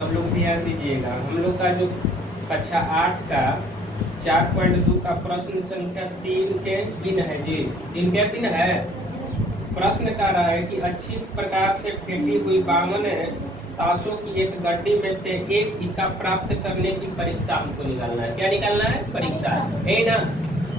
हम लोग ध्यान दीजिएगा, हम लोग का जो कक्षा 8 का 4.2 का प्रश्न संख्या 3 के भिन्न है जी। 3 के भिन्न है। प्रश्न कह रहा है कि अच्छी प्रकार से फेंटी हुई 52 ताशों की एक गड्डी में से एक इक्का प्राप्त करने की परीक्षा हमको निकालना है। क्या निकालना है? परीक्षा है ना।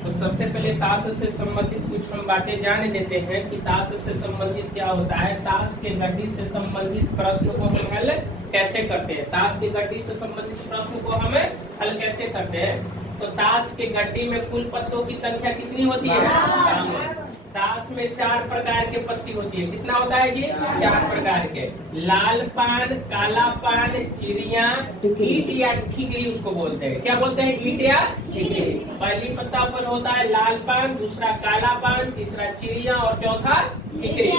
तो सबसे पहले ताश से संबंधित कुछ हम बातें जान लेते हैं कि ताश से संबंधित क्या होता है। ताश के गड्डी से संबंधित प्रश्न को हम हल कैसे करते हैं। ताश की गड्डी से संबंधित प्रश्न को हमें हल कैसे करते हैं। तो ताश के गड्डी में कुल पत्तों की संख्या कितनी होती है? ताश में 4 प्रकार के पत्ती होती है। कितना होता है जी? 4 प्रकार के। लाल पान, काला पान, चिड़िया, ईट या ठिकरी उसको बोलते हैं। क्या बोलते हैं? ईट या ठिकरी। पहली पत्ता पर होता है लाल पान, दूसरा काला पान, तीसरा चिड़िया और चौथा ठिकरी।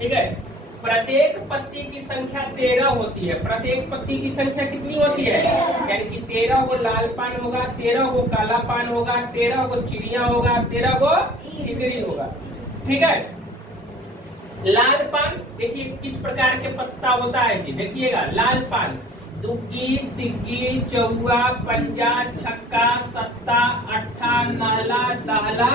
ठीक है। प्रत्येक पत्ती की संख्या 13 होती है। प्रत्येक पत्ती की संख्या कितनी होती है? यानी कि 13 गो लाल पान होगा, 13 गो काला पान होगा, 13 गो चिड़िया होगा, 13 गो ठिकरी होगा। ठीक है। लाल पान देखिए किस प्रकार के पत्ता होता है जी। देखिएगा, लाल पान दुग्गी, तिग्गी, चौवा, पंजा, छक्का, सत्ता, अट्ठा, नाला, दहला,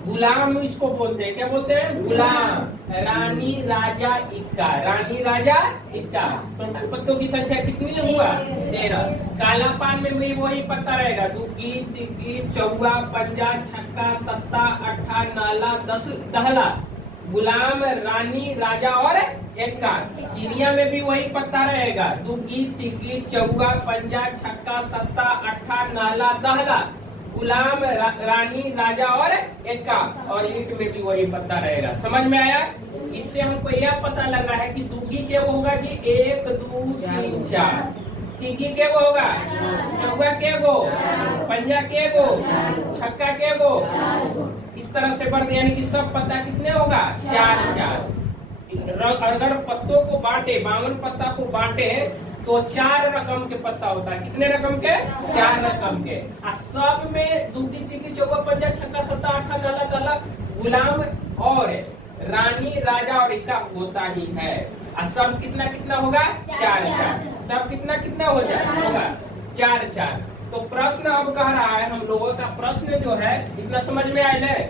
गुलाम इसको बोलते हैं। क्या बोलते हैं? गुलाम, रानी, राजा, इक्का। रानी, राजा, इक्का। टोटल पत्तों की संख्या कितनी हुआ? 13। काला पान में भी वही पत्ता रहेगा। दुग्गी, तिग्गी, चौवा, पंजा, छक्का, सत्ता, अट्ठा, नाला, दहला, गुलाम, रानी, राजा और इक्का। चिड़िया में भी वही पत्ता रहेगा। दुग्गी, तिग्गी, चौवा, पंजा, छक्का, सत्ता, अट्ठा, नाला, दहला, गुलाम, रानी, राजा और इक्का। और ईट में भी वही पत्ता रहेगा। समझ में आया? इससे हमको यह पता लग रहा है कि दुग्गी के वो होगा जी 1 2 3 4। तिग्गी के वो होगा, चौगा के गो, पंजा के गो, छक्का के गो। इस तरह से बढ़, यानी कि सब पत्ता कितने होगा? 4 4। अगर पत्तों को बांटे, 52 पत्ता को बांटे तो 4 रकम के पत्ता होता है। कितने रकम के? 4 रकम के। सब में दुग्गी, तिग्गी, चौगा, पंजा, छक्का, सत्ता, अट्ठा, नाला, दहला, गुलाम और रानी, राजा और इक्का होता ही है। और सब कितना कितना होगा? 4 4। सब कितना कितना होगा? 4 4। तो प्रश्न अब कह रहा है, हम लोगों का प्रश्न जो है, इतना समझ में आया है?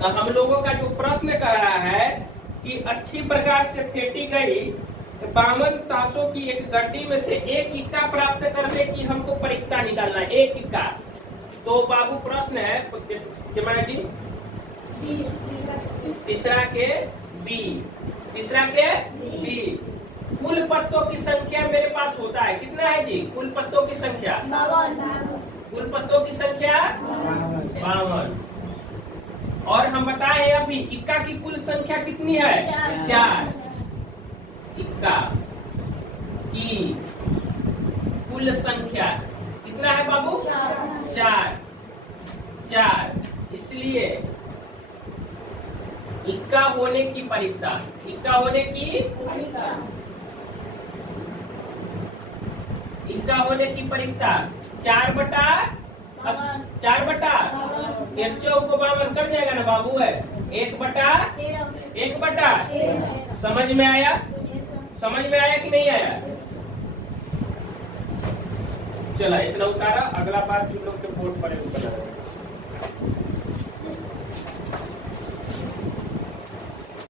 तो हम लोगों का जो प्रश्न कह रहा है कि अच्छी प्रकार से फेंटी गई 52 ताशों की एक गड्डी में से एक इक्का प्राप्त करने की हमको परीक्षा निकालना है। एक इक्का। तो बाबू प्रश्न है जी, तीसरा के बी। तीसरा के बी। कुल पत्तों की संख्या मेरे पास होता है। कितना है जी कुल पत्तों की संख्या? 52। कुल पत्तों की संख्या 52। और हम बताए अभी इक्का की कुल संख्या कितनी है? 4। इक्का की कुल संख्या कितना है बाबू? 4 4। इसलिए इक्का होने की परीक्षा, इक्का होने की इक्का होने की परीक्षा 4 बटा 1 चौक 52 कर जाएगा ना बाबू? है 1 बटा। समझ में आया? समझ में आया कि नहीं आया? चला इतना उतारा। अगला बार तुम लोग के बोर्ड पर